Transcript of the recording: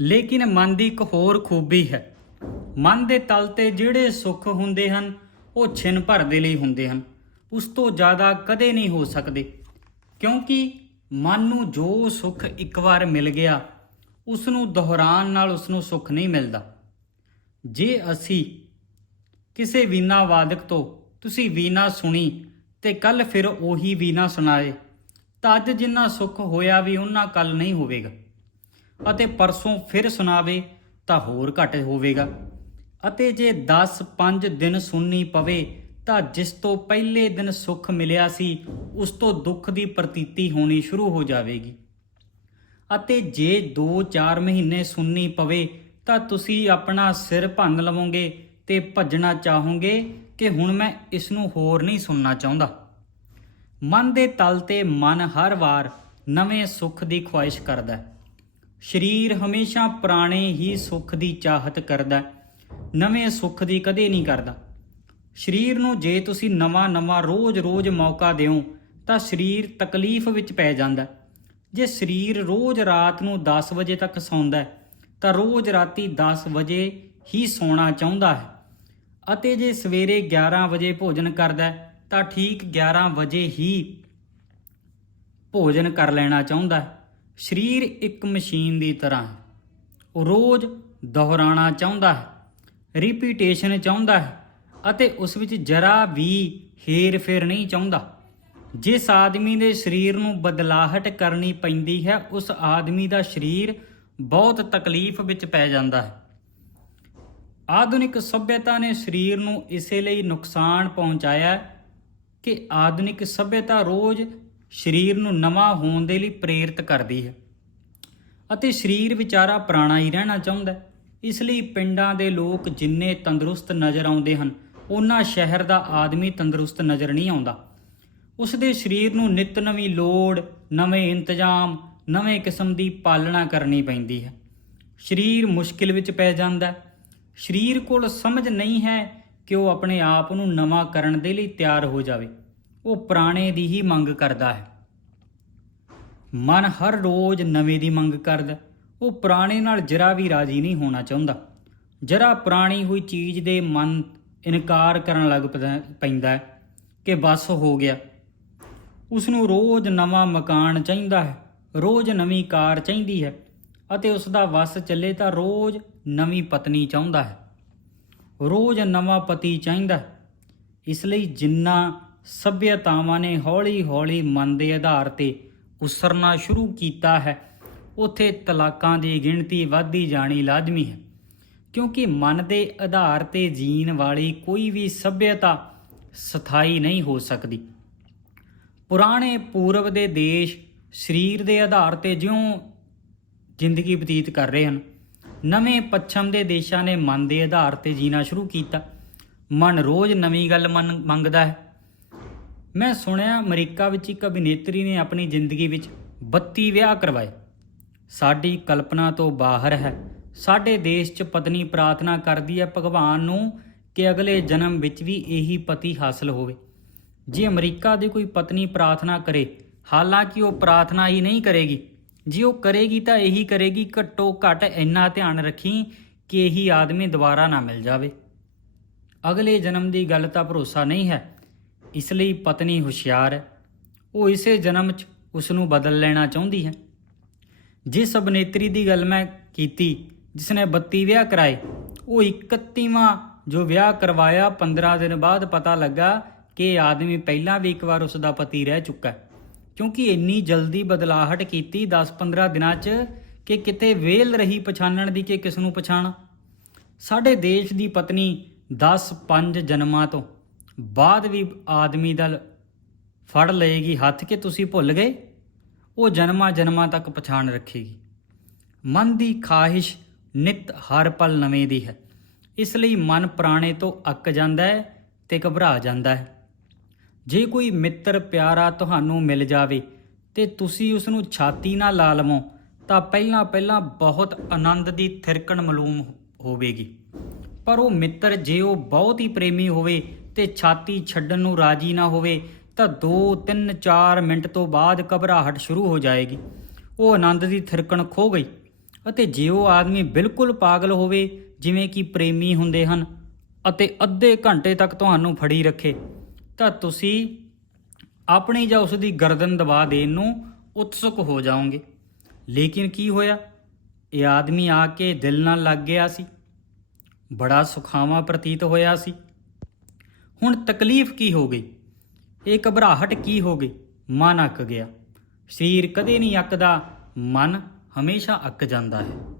ਲੇਕਿਨ ਮਨ ਦੀ ਇੱਕ ਹੋਰ ਖੂਬੀ ਹੈ। ਮਨ ਦੇ ਤਲ ਤੇ ਜਿਹੜੇ ਸੁੱਖ ਹੁੰਦੇ ਹਨ, ਉਹ ਛਿਨ ਭਰ ਦੇ ਲਈ ਹੁੰਦੇ ਹਨ। ਉਸ ਤੋਂ ਜ਼ਿਆਦਾ ਕਦੇ ਨਹੀਂ ਹੋ ਸਕਦੇ। ਕਿਉਂਕਿ ਮਨ ਨੂੰ ਜੋ ਸੁੱਖ ਇੱਕ ਵਾਰ ਮਿਲ ਗਿਆ, ਉਸ ਨੂੰ ਦੁਹਰਾਉਣ ਨਾਲ ਉਸ ਨੂੰ ਸੁੱਖ ਨਹੀਂ ਮਿਲਦਾ। ਜੇ ਅਸੀਂ ਕਿਸੇ ਵੀਨਾ ਵਾਦਕ ਤੋਂ ਤੁਸੀਂ ਵੀਨਾ ਸੁਣੀ ਤੇ ਕੱਲ ਫਿਰ ਉਹੀ ਵੀਨਾ ਸੁਣਾਏ, ਤਾਂ ਅੱਜ ਜਿੰਨਾ ਸੁੱਖ ਹੋਇਆ ਵੀ ਉਹਨਾਂ ਕੱਲ ਨਹੀਂ ਹੋਵੇਗਾ। ਅਤੇ ਪਰਸੋਂ ਫਿਰ ਸੁਣਾਵੇ ਤਾਂ ਹੋਰ ਘੱਟ ਹੋਵੇਗਾ। ਅਤੇ ਜੇ 10 5 ਦਿਨ ਸੁਣਨੀ ਪਵੇ ਤਾਂ ਜਿਸ ਤੋਂ ਪਹਿਲੇ ਦਿਨ ਸੁੱਖ ਮਿਲਿਆ ਸੀ, ਉਸ ਤੋਂ ਦੁੱਖ ਦੀ ਪ੍ਰਤੀਤੀ ਹੋਣੀ ਸ਼ੁਰੂ ਹੋ ਜਾਵੇਗੀ। ਅਤੇ ਜੇ 2-4 ਮਹੀਨੇ ਸੁਣਨੀ ਪਵੇ ਤਾਂ ਤੁਸੀਂ ਆਪਣਾ ਸਿਰ ਭੰਨ ਲਵੋਗੇ ਤੇ ਭੱਜਣਾ ਚਾਹੋਗੇ ਕਿ ਹੁਣ ਮੈਂ ਇਸ ਨੂੰ ਹੋਰ ਨਹੀਂ ਸੁਣਨਾ ਚਾਹੁੰਦਾ। ਮਨ ਦੇ ਤਲ ਤੇ ਮਨ ਹਰ ਵਾਰ ਨਵੇਂ ਸੁੱਖ ਦੀ ਖੁਆਇਸ਼ ਕਰਦਾ ਹੈ। ਸਰੀਰ ਹਮੇਸ਼ਾ ਪੁਰਾਣੇ ਹੀ ਸੁੱਖ ਦੀ ਚਾਹਤ ਕਰਦਾ ਨਵੇਂ ਸੁੱਖ ਦੀ ਕਦੇ ਨਹੀਂ ਕਰਦਾ। ਸਰੀਰ ਨੂੰ ਜੇ ਤੁਸੀਂ ਨਵਾਂ-ਨਵਾਂ ਰੋਜ਼-ਰੋਜ਼ ਮੌਕਾ ਦਿਓ, ਤਾਂ ਸਰੀਰ ਤਕਲੀਫ ਵਿੱਚ ਪੈ ਜਾਂਦਾ ਜੇ ਸਰੀਰ ਰੋਜ਼ ਰਾਤ ਨੂੰ 10 ਵਜੇ ਤੱਕ ਸੌਂਦਾ ਤਾਂ ਰੋਜ਼ ਰਾਤੀ 10 ਵਜੇ ਹੀ ਸੌਣਾ ਚਾਹੁੰਦਾ ਹੈ। ਅਤੇ ਜੇ ਸਵੇਰੇ 11 ਵਜੇ ਭੋਜਨ ਕਰਦਾ ਤਾਂ ਠੀਕ 11 ਵਜੇ ਹੀ ਭੋਜਨ ਕਰ ਲੈਣਾ ਚਾਹੁੰਦਾ ਹੈ। ਸਰੀਰ ਇੱਕ ਮਸ਼ੀਨ ਦੀ ਤਰ੍ਹਾਂ ਹੈ ਉਹ ਰੋਜ਼ ਦੁਹਰਾਉਣਾ ਚਾਹੁੰਦਾ ਹੈ ਰਿਪੀਟੇਸ਼ਨ ਚਾਹੁੰਦਾ ਹੈ ਅਤੇ ਉਸ ਵਿੱਚ ਜਰਾ ਵੀ ਹੇਰ ਫੇਰ ਨਹੀਂ ਚਾਹੁੰਦਾ। ਜਿਸ ਆਦਮੀ ਦੇ ਸਰੀਰ ਨੂੰ ਬਦਲਾਹਟ ਕਰਨੀ ਪੈਂਦੀ ਹੈ, ਉਸ ਆਦਮੀ ਦਾ ਸਰੀਰ ਬਹੁਤ ਤਕਲੀਫ ਵਿੱਚ ਪੈ ਜਾਂਦਾ ਹੈ। ਆਧੁਨਿਕ ਸਭਿਅਤਾ ਨੇ ਸਰੀਰ ਨੂੰ ਇਸੇ ਲਈ ਨੁਕਸਾਨ ਪਹੁੰਚਾਇਆ ਕਿ ਆਧੁਨਿਕ ਸਭਿਅਤਾ ਰੋਜ਼ ਸਰੀਰ ਨੂੰ ਨਵਾਂ ਹੋਣ ਦੇ ਲਈ ਪ੍ਰੇਰਿਤ ਕਰਦੀ ਹੈ ਅਤੇ ਸਰੀਰ ਵਿਚਾਰਾ ਪੁਰਾਣਾ ਹੀ ਰਹਿਣਾ ਚਾਹੁੰਦਾ ਹੈ। ਇਸ ਲਈ ਪਿੰਡਾਂ ਦੇ ਲੋਕ ਜਿੰਨੇ ਤੰਦਰੁਸਤ ਨਜ਼ਰ ਆਉਂਦੇ ਹਨ, ਉਹਨਾਂ ਸ਼ਹਿਰ ਦਾ ਆਦਮੀ ਤੰਦਰੁਸਤ ਨਜ਼ਰ ਨਹੀਂ ਆਉਂਦਾ। ਉਸ ਦੇ ਸਰੀਰ ਨੂੰ ਨਿਤ ਨਵੀਂ ਲੋੜ, ਨਵੇਂ ਇੰਤਜ਼ਾਮ, ਨਵੇਂ ਕਿਸਮ ਦੀ ਪਾਲਣਾ ਕਰਨੀ ਪੈਂਦੀ ਹੈ। ਸਰੀਰ ਮੁਸ਼ਕਿਲ ਵਿੱਚ ਪੈ ਜਾਂਦਾ ਸਰੀਰ ਕੋਲ ਸਮਝ ਨਹੀਂ ਹੈ ਕਿ ਉਹ ਆਪਣੇ ਆਪ ਨੂੰ ਨਵਾਂ ਕਰਨ ਦੇ ਲਈ ਤਿਆਰ ਹੋ ਜਾਵੇ। ਉਹ ਪੁਰਾਣੇ ਦੀ ਹੀ ਮੰਗ ਕਰਦਾ ਹੈ। ਮਨ ਹਰ ਰੋਜ਼ ਨਵੇਂ ਦੀ ਮੰਗ ਕਰਦਾ ਉਹ ਪੁਰਾਣੇ ਨਾਲ ਜਰਾ ਵੀ ਰਾਜੀ ਨਹੀਂ ਹੋਣਾ ਚਾਹੁੰਦਾ। ਜਰਾ ਪੁਰਾਣੀ ਹੋਈ ਚੀਜ਼ ਦੇ ਮਨ ਇਨਕਾਰ ਕਰਨ ਲੱਗ ਪੈਂਦਾ- ਪੈਂਦਾ ਹੈ ਕਿ ਬਸ ਹੋ ਗਿਆ। ਉਸ ਨੂੰ ਰੋਜ਼ ਨਵਾਂ ਮਕਾਨ ਚਾਹੀਦਾ ਹੈ। ਰੋਜ਼ ਨਵੀਂ ਕਾਰ ਚਾਹੀਦੀ ਹੈ ਅਤੇ ਉਸ ਦਾ ਵਸ ਚੱਲੇ ਤਾਂ ਰੋਜ਼ ਨਵੀਂ ਪਤਨੀ ਚਾਹੁੰਦਾ ਹੈ। ਰੋਜ਼ ਨਵਾਂ ਪਤੀ ਚਾਹੀਦਾ ਹੈ। ਇਸ ਲਈ ਜਿੰਨਾ ਸਭਿਅਤਾਵਾਂ ਨੇ ਹੌਲੀ-ਹੌਲੀ ਮਨ ਦੇ ਆਧਾਰ ਤੇ ਉਸਰਨਾ ਸ਼ੁਰੂ ਕੀਤਾ ਹੈ। ਉਥੇ ਤਲਾਕਾਂ ਦੀ ਗਿਣਤੀ ਵਧਦੀ ਜਾਣੀ ਲਾਜ਼ਮੀ ਹੈ, ਕਿਉਂਕਿ ਮਨ ਦੇ ਆਧਾਰ ਤੇ ਜੀਣ ਵਾਲੀ ਕੋਈ ਵੀ ਸਭਿਅਤਾ ਸਥਾਈ ਨਹੀਂ ਹੋ ਸਕਦੀ। ਪੁਰਾਣੇ ਪੂਰਬ ਦੇ ਦੇਸ਼ ਸਰੀਰ ਦੇ ਆਧਾਰ ਤੇ ਜਿਉਂ ਜ਼ਿੰਦਗੀ ਬਤੀਤ ਕਰ ਰਹੇ ਹਨ, ਨਵੇਂ ਪੱਛਮ ਦੇ ਦੇਸ਼ਾਂ ਨੇ ਮਨ ਦੇ ਆਧਾਰ ਤੇ ਜੀਣਾ ਸ਼ੁਰੂ ਕੀਤਾ। ਮਨ ਰੋਜ਼ ਨਵੀਂ ਗੱਲ ਮੰਨ- ਮੰਗਦਾ ਹੈ। ਮੈਂ ਸੁਣਿਆ ਅਮਰੀਕਾ ਵਿੱਚ ਇੱਕ ਅਭਿਨੇਤਰੀ ਨੇ ਆਪਣੀ ਜ਼ਿੰਦਗੀ ਵਿੱਚ 32 ਵਿਆਹ ਕਰਵਾਏ। ਸਾਡੀ ਕਲਪਨਾ ਤੋਂ ਬਾਹਰ ਹੈ। ਸਾਡੇ ਦੇਸ਼ 'ਚ ਪਤਨੀ ਪ੍ਰਾਰਥਨਾ ਕਰਦੀ ਹੈ ਭਗਵਾਨ ਨੂੰ ਕਿ ਅਗਲੇ ਜਨਮ ਵਿੱਚ ਵੀ ਇਹੀ ਪਤੀ ਹਾਸਲ ਹੋਵੇ। ਜੇ ਅਮਰੀਕਾ ਦੀ ਕੋਈ ਪਤਨੀ ਪ੍ਰਾਰਥਨਾ ਕਰੇ, ਹਾਲਾਂਕਿ ਉਹ ਪ੍ਰਾਰਥਨਾ ਹੀ ਨਹੀਂ ਕਰੇਗੀ। ਜੇ ਉਹ ਕਰੇਗੀ ਤਾਂ ਇਹੀ ਕਰੇਗੀ, ਘੱਟੋ ਘੱਟ ਇੰਨਾ ਧਿਆਨ ਰੱਖੀ ਕਿ ਇਹੀ ਆਦਮੀ ਦੁਬਾਰਾ ਨਾ ਮਿਲ ਜਾਵੇ। ਅਗਲੇ ਜਨਮ ਦੀ ਗੱਲ ਤਾਂ ਭਰੋਸਾ ਨਹੀਂ ਹੈ। ਇਸ ਲਈ ਪਤਨੀ ਹੁਸ਼ਿਆਰ ਹੈ ਉਹ ਇਸੇ ਜਨਮ 'ਚ ਉਸ ਨੂੰ ਬਦਲ ਲੈਣਾ ਚਾਹੁੰਦੀ ਹੈ। ਜਿਸ ਅਭਿਨੇਤਰੀ ਦੀ ਗੱਲ ਮੈਂ ਕੀਤੀ ਜਿਸ ਨੇ 32 ਵਿਆਹ ਕਰਾਏ, ਉਹ 31ਵਾਂ ਜੋ ਵਿਆਹ ਕਰਵਾਇਆ 15 ਦਿਨ ਬਾਅਦ ਪਤਾ ਲੱਗਾ ਕਿ ਇਹ ਆਦਮੀ ਪਹਿਲਾਂ ਵੀ ਇੱਕ ਵਾਰ ਉਸ ਦਾ ਪਤੀ ਰਹਿ ਚੁੱਕਾ ਹੈ। ਕਿਉਂਕਿ ਇੰਨੀ ਜਲਦੀ ਬਦਲਾਹਟ ਕੀਤੀ 10-15 ਦਿਨਾਂ 'ਚ ਕਿ ਕਿਤੇ ਵੇਲ ਰਹੀ ਪਛਾਣਨ ਦੀ ਕਿ ਕਿਸ ਨੂੰ ਪਛਾਣਾ। ਸਾਡੇ ਦੇਸ਼ ਦੀ ਪਤਨੀ 10-5 ਜਨਮਾਂ ਤੋਂ ਬਾਅਦ ਵੀ ਆਦਮੀ ਦਲ ਫੜ ਲਏਗੀ ਹੱਥ ਕਿ ਤੁਸੀਂ ਭੁੱਲ ਗਏ? ਉਹ ਜਨਮਾਂ ਜਨਮਾਂ ਤੱਕ ਪਛਾਣ ਰੱਖੇਗੀ। ਮਨ ਦੀ ਖਾਹਿਸ਼ ਨਿਤ ਹਰ ਪਲ ਨਵੇਂ ਦੀ ਹੈ। ਇਸ ਲਈ ਮਨ ਪੁਰਾਣੇ ਤੋਂ ਅੱਕ ਜਾਂਦਾ ਹੈ ਤੇ ਘਬਰਾ ਜਾਂਦਾ ਹੈ। ਜੇ ਕੋਈ ਮਿੱਤਰ ਪਿਆਰਾ ਤੁਹਾਨੂੰ ਮਿਲ ਜਾਵੇ ਤੇ ਤੁਸੀਂ ਉਸ ਨੂੰ ਛਾਤੀ ਨਾਲ ਲਾ ਲਵੋ, ਤਾਂ ਪਹਿਲਾਂ ਪਹਿਲਾਂ ਬਹੁਤ ਆਨੰਦ ਦੀ ਥਿਰਕਣ ਮਾਲੂਮ ਹੋਵੇਗੀ। ਪਰ ਉਹ ਮਿੱਤਰ ਜੇ ਉਹ ਬਹੁਤ ਹੀ ਪ੍ਰੇਮੀ ਹੋਵੇ ਤੇ ਛਾਤੀ ਛੱਡਣ ਨੂੰ ਰਾਜੀ ਨਾ ਹੋਵੇ, ਤਾਂ 2 3 4 ਮਿੰਟ ਤੋਂ ਬਾਅਦ ਘਬਰਾਹਟ ਸ਼ੁਰੂ ਹੋ ਜਾਏਗੀ। ਉਹ ਆਨੰਦ ਦੀ ਥਿਰਕਣ ਖੋ ਗਈ ਅਤੇ ਜੇ ਉਹ ਆਦਮੀ ਬਿਲਕੁਲ ਪਾਗਲ ਹੋਵੇ, ਜਿਵੇਂ ਕਿ ਪ੍ਰੇਮੀ ਹੁੰਦੇ ਹਨ ਅਤੇ ਅੱਧੇ ਘੰਟੇ ਤੱਕ ਤੁਹਾਨੂੰ ਫੜੀ ਰੱਖੇ, ਤਾਂ ਤੁਸੀਂ ਆਪਣੀ ਜਾਂ ਉਸ ਦੀ ਗਰਦਨ ਦਬਾ ਦੇਣ ਨੂੰ ਉਤਸੁਕ ਹੋ ਜਾਓਗੇ। ਲੇਕਿਨ ਕੀ ਹੋਇਆ? ਇਹ ਆਦਮੀ ਆ ਕੇ ਦਿਲ ਨਾਲ ਲੱਗ ਗਿਆ ਸੀ। ਬੜਾ ਸੁਖਾਵਾਂ ਪ੍ਰਤੀਤ ਹੋਇਆ ਸੀ। ਹੁਣ ਤਕਲੀਫ ਕੀ ਹੋ ਗਈ? ਇਹ ਘਬਰਾਹਟ ਕੀ ਹੋ ਗਈ? ਮਨ ਅੱਕ ਗਿਆ। ਸਰੀਰ ਕਦੇ ਨਹੀਂ ਅੱਕਦਾ, ਮਨ ਹਮੇਸ਼ਾ ਅੱਕ ਜਾਂਦਾ ਹੈ।